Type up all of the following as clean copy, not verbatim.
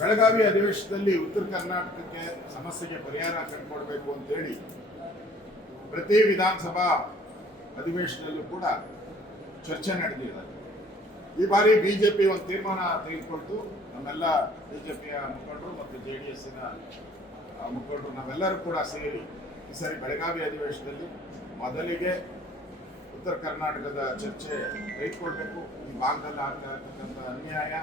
ಬೆಳಗಾವಿ ಅಧಿವೇಶನದಲ್ಲಿ ಉತ್ತರ ಕರ್ನಾಟಕಕ್ಕೆ ಸಮಸ್ಯೆಗೆ ಪರಿಹಾರ ಕಂಡುಕೊಡ್ಬೇಕು ಅಂತೇಳಿ ಪ್ರತಿ ವಿಧಾನಸಭಾ ಅಧಿವೇಶನದಲ್ಲೂ ಕೂಡ ಚರ್ಚೆ ನಡೆದಿದೆ. ಈ ಬಾರಿ ಬಿಜೆಪಿ ಒಂದು ತೀರ್ಮಾನ ತೆಗೆದುಕೊಳ್ತು. ನಮ್ಮೆಲ್ಲ ಬಿಜೆಪಿಯ ಮುಖಂಡರು ಮತ್ತು JDSನ ಮುಖಂಡರು ನಾವೆಲ್ಲರೂ ಕೂಡ ಸೇರಿ ಈ ಸಾರಿ ಬೆಳಗಾವಿ ಅಧಿವೇಶನದಲ್ಲಿ ಮೊದಲಿಗೆ ಉತ್ತರ ಕರ್ನಾಟಕದ ಚರ್ಚೆ ತೆಗೆದುಕೊಳ್ಬೇಕು. ಈ ಭಾಗದಲ್ಲಿ ಆಗ್ತಾ ಇರ್ತಕ್ಕಂಥ ಅನ್ಯಾಯ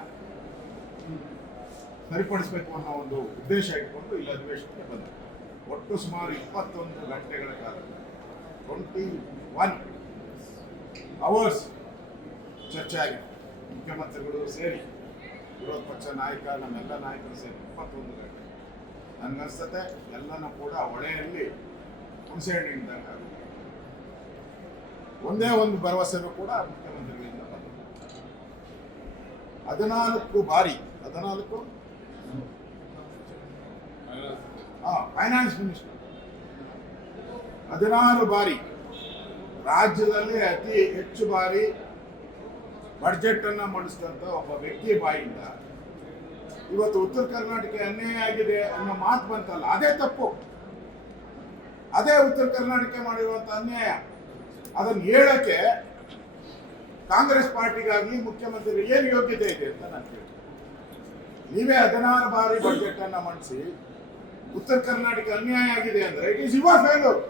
ಸರಿಪಡಿಸಬೇಕು ಅನ್ನೋ ಒಂದು ಉದ್ದೇಶ ಇಟ್ಕೊಂಡು ಇಲ್ಲಿ ಅಧಿವೇಶನಕ್ಕೆ ಬಂದರು. ಒಟ್ಟು ಸುಮಾರು 21 ಗಂಟೆಗಳ ಕಾಲ 21 ಅವರ್ಸ್ ಚರ್ಚೆ ಆಗಿದೆ. ಮುಖ್ಯಮಂತ್ರಿಗಳು ಸೇರಿ, ವಿರೋಧ ಪಕ್ಷ ನಾಯಕ, ನಮ್ಮೆಲ್ಲ ನಾಯಕರು ಸೇರಿ 21 ಗಂಟೆ. ನನಗನ್ಸುತ್ತೆ ಎಲ್ಲನೂ ಕೂಡ ಹೊಳೆಯಲ್ಲಿ ಹುಣಸೆ ಹಣ್ಣಿಂದಂಗೆ ಆಗುತ್ತೆ. ಒಂದೇ ಒಂದು ಭರವಸೆನೂ ಕೂಡ ಮುಖ್ಯಮಂತ್ರಿಗಳಿಂದ ಬಂದಿದೆ. 14 ಬಾರಿ ಫೈನಾನ್ಸ್ ಮಿನಿಸ್ಟರ್ 16 ಬಾರಿ ರಾಜ್ಯದಲ್ಲಿ ಅತಿ ಹೆಚ್ಚು ಬಾರಿ ಬಡ್ಜೆಟ್ ಅನ್ನ ಮಂಡಿಸಿದಂತ ಒಬ್ಬ ವ್ಯಕ್ತಿ ಬಾಯಿಂದ ಇವತ್ತು ಉತ್ತರ ಕರ್ನಾಟಕ ಅನ್ಯಾಯ ಆಗಿದೆ ಅನ್ನೋ ಮಾತು ಬಂತಲ್ಲ, ಅದೇ ತಪ್ಪು. ಅದೇ ಉತ್ತರ ಕರ್ನಾಟಕ ಮಾಡಿರುವಂತ ಅನ್ಯಾಯ. ಅದನ್ನು ಹೇಳಕ್ಕೆ ಕಾಂಗ್ರೆಸ್ ಪಾರ್ಟಿಗಾಗ್ಲಿ ಮುಖ್ಯಮಂತ್ರಿ ಏನು ಯೋಗ್ಯತೆ ಇದೆ ಅಂತ ನಾನು ಕೇಳ್ತೀನಿ. ನೀವೇ 16 ಬಾರಿ ಬಜೆಟ್ ಅನ್ನ ಮಂಡಿಸಿ ಉತ್ತರ ಕರ್ನಾಟಕ ಅನ್ಯಾಯ ಆಗಿದೆ ಅಂದ್ರೆ ಇಟ್ ಈಸ್ ಯುವರ್ ಫೇಲ್ಯೂರ್.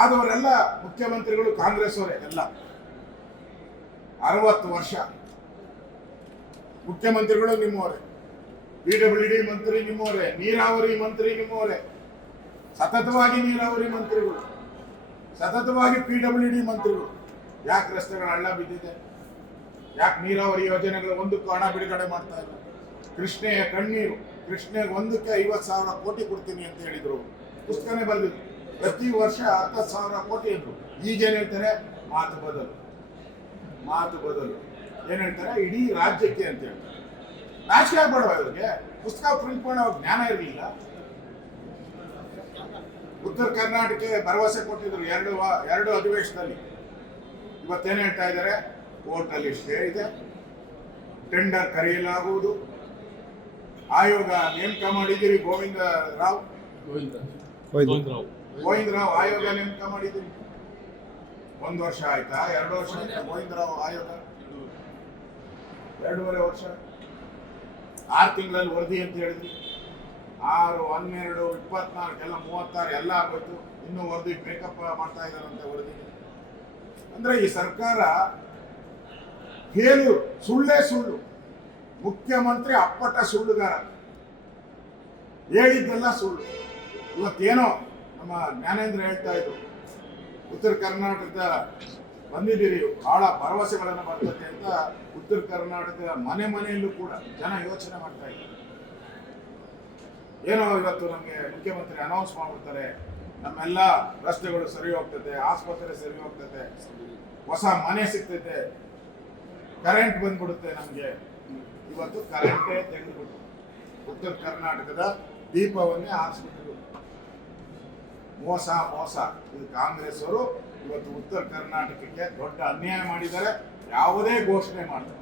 ಆದವರೆಲ್ಲ ಮುಖ್ಯಮಂತ್ರಿಗಳು ಕಾಂಗ್ರೆಸ್ ಅವರೇ ಎಲ್ಲ. 60 ವರ್ಷ ಮುಖ್ಯಮಂತ್ರಿಗಳು ನಿಮ್ಮವರೇ, PWD ಮಂತ್ರಿ ನಿಮ್ಮವರೇ, ನೀರಾವರಿ ಮಂತ್ರಿ ನಿಮ್ಮವರೇ, ಸತತವಾಗಿ ನೀರಾವರಿ ಮಂತ್ರಿಗಳು, ಸತತವಾಗಿ PWD ಮಂತ್ರಿಗಳು. ಯಾಕೆ ರಸ್ತೆಗಳ ಹಳ್ಳ ಬಿದ್ದಿದೆ? ಯಾಕೆ ನೀರಾವರಿ ಯೋಜನೆಗಳು ಒಂದಕ್ಕೂ ಹಣ ಬಿಡುಗಡೆ ಮಾಡ್ತಾ ಇಲ್ಲ? ಕೃಷ್ಣೆಯ ಕಣ್ಣೀರು, ಕೃಷ್ಣೆಗೆ ಒಂದಕ್ಕೆ 50,000 ಕೋಟಿ ಕೊಡ್ತೀನಿ ಅಂತ ಹೇಳಿದ್ರು, ಪುಸ್ತಕನೇ ಬರೆದಿದ್ರು. ಪ್ರತಿ ವರ್ಷ 10,000 ಕೋಟಿ ಅಂದ್ರು. ಈಗೇನು ಹೇಳ್ತಾರೆ? ಮಾತು ಬದಲು ಏನ್ ಹೇಳ್ತಾರೆ? ಇಡೀ ರಾಜ್ಯಕ್ಕೆ ಅಂತ ಹೇಳ್ತಾರೆ. ನಾಚಿಕೆ ಆಗ್ಬೇಡವ ಇವ್ರಿಗೆ? ಪುಸ್ತಕ ಪ್ರಿಂಟ್ ಮಾಡೋ ಜ್ಞಾನ ಇರಲಿಲ್ಲ. ಉತ್ತರ ಕರ್ನಾಟಕಕ್ಕೆ ಭರವಸೆ ಕೊಟ್ಟಿದ್ರು ಎರಡು ಅಧಿವೇಶನದಲ್ಲಿ. ಇವತ್ತೇನು ಹೇಳ್ತಾ ಇದ್ದಾರೆ? ಕೋರ್ಟಲ್ಲಿ ಸ್ಟೇ ಇದೆ, ಟೆಂಡರ್ ಕರೆಯಲಾಗುವುದು, ಆಯೋಗ ನೇಮಕ ಮಾಡಿದ್ದೀರಿ. ಗೋವಿಂದ ರಾವ್ ಆಯೋಗ ನೇಮಕ ಮಾಡಿದ್ದೀರಿ. 1 ವರ್ಷ ಆಯ್ತಾ? 2 ವರ್ಷ ಆಯ್ತಾ? ಗೋವಿಂದ ರಾವ್ ಆಯೋಗ 2.5 ವರ್ಷ. 6 ತಿಂಗಳಲ್ಲಿ ವರದಿ ಅಂತ ಹೇಳಿದ್ರಿ. 6, 12, 24 ಎಲ್ಲ 36 ಎಲ್ಲ ಆಗೋಯ್ತು. ಇನ್ನೂ ವರದಿ ಮೇಕಪ್ ಮಾಡ್ತಾ ಇದ್ದಾರಂತೆ ವರದಿ. ಅಂದ್ರೆ ಈ ಸರ್ಕಾರ ಫೇಲ್ಯೂರ್, ಸುಳ್ಳೇ ಸುಳ್ಳು. ಮುಖ್ಯಮಂತ್ರಿ ಅಪ್ಪಟ ಸುಳ್ಳುಗಾರ, ಹೇಳಿದ್ದೆಲ್ಲ ಸುಳ್ಳು. ಇವತ್ತೇನೋ ನಮ್ಮ ಜ್ಞಾನೇಂದ್ರ ಹೇಳ್ತಾ ಇದ್ರು, ಉತ್ತರ ಕರ್ನಾಟಕದ ಬಂದಿದ್ದೀರಿ, ಬಹಳ ಭರವಸೆಗಳನ್ನು ಬರ್ತದೆ ಅಂತ ಉತ್ತರ ಕರ್ನಾಟಕದ ಮನೆಯಲ್ಲೂ ಕೂಡ ಜನ ಯೋಚನೆ ಮಾಡ್ತಾ ಇದ್ದಾರೆ. ಏನೋ ಇವತ್ತು ನಮಗೆ ಮುಖ್ಯಮಂತ್ರಿ ಅನೌನ್ಸ್ ಮಾಡ್ಬಿಡ್ತಾರೆ, ನಮ್ಮೆಲ್ಲ ರಸ್ತೆಗಳು ಸರಿ ಹೋಗ್ತದೆ, ಆಸ್ಪತ್ರೆ ಸರಿ ಹೋಗ್ತದೆ, ಹೊಸ ಮನೆ ಸಿಗ್ತೈತೆ, ಕರೆಂಟ್ ಬಂದ್ಬಿಡುತ್ತೆ ನಮಗೆ. ಇವತ್ತು ಕರೆಂಟೇ ತೆಗೆದುಬಿಟ್ಟು ಉತ್ತರ ಕರ್ನಾಟಕದ ದೀಪವನ್ನೇ ಆರಿಸ್ಬಿಟ್ಟಿದ್ರು. ಮೋಸ. ಇದು ಕಾಂಗ್ರೆಸ್ ಅವರು ಇವತ್ತು ಉತ್ತರ ಕರ್ನಾಟಕಕ್ಕೆ ದೊಡ್ಡ ಅನ್ಯಾಯ ಮಾಡಿದ್ದಾರೆ. ಯಾವುದೇ ಘೋಷಣೆ ಮಾಡಿದೆ,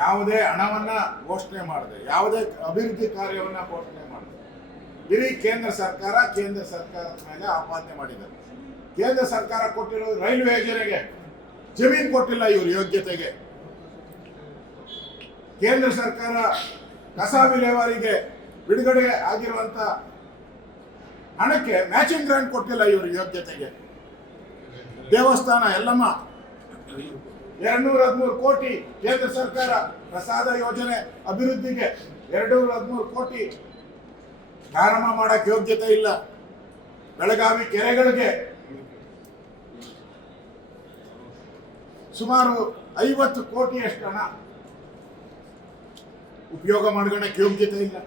ಯಾವುದೇ ಹಣವನ್ನ ಘೋಷಣೆ ಮಾಡಿದೆ, ಯಾವುದೇ ಅಭಿವೃದ್ಧಿ ಕಾರ್ಯವನ್ನ ಘೋಷಣೆ ಮಾಡಿದೆ. ಇಡೀ ಕೇಂದ್ರ ಸರ್ಕಾರದ ಮೇಲೆ ಆಪಾದನೆ ಮಾಡಿದ್ದಾರೆ. ಕೇಂದ್ರ ಸರ್ಕಾರ ಕೊಟ್ಟಿರೋ ರೈಲ್ವೆ ಯೋಜನೆಗೆ ಜಮೀನು ಕೊಟ್ಟಿಲ್ಲ ಇವರು ಯೋಗ್ಯತೆಗೆ. ಕೇಂದ್ರ ಸರ್ಕಾರ ಕಸ ವಿಲೇವಾರಿಗೆ ಬಿಡುಗಡೆ ಆಗಿರುವಂತ ಹಣಕ್ಕೆ ಮ್ಯಾಚಿಂಗ್ ಗ್ರಾಂಟ್ ಕೊಟ್ಟಿಲ್ಲ ಇವರು ಯೋಗ್ಯತೆಗೆ. ದೇವಸ್ಥಾನ ಎಲ್ಲಮ್ಮ 213 ಕೋಟಿ ಕೇಂದ್ರ ಸರ್ಕಾರ ಪ್ರಸಾದ ಯೋಜನೆ ಅಭಿವೃದ್ಧಿಗೆ 213 ಕೋಟಿ ಪ್ರಾರಂಭ ಮಾಡಕ್ಕೆ ಯೋಗ್ಯತೆ ಇಲ್ಲ. ಬೆಳಗಾವಿ ಕೆರೆಗಳಿಗೆ ಸುಮಾರು 50 ಕೋಟಿಯಷ್ಟು ಹಣ ಉಪಯೋಗ ಮಾಡ್ಕೊಳಕ್ಕೆ ಯೋಗ್ಯತೆ ಇಲ್ಲ.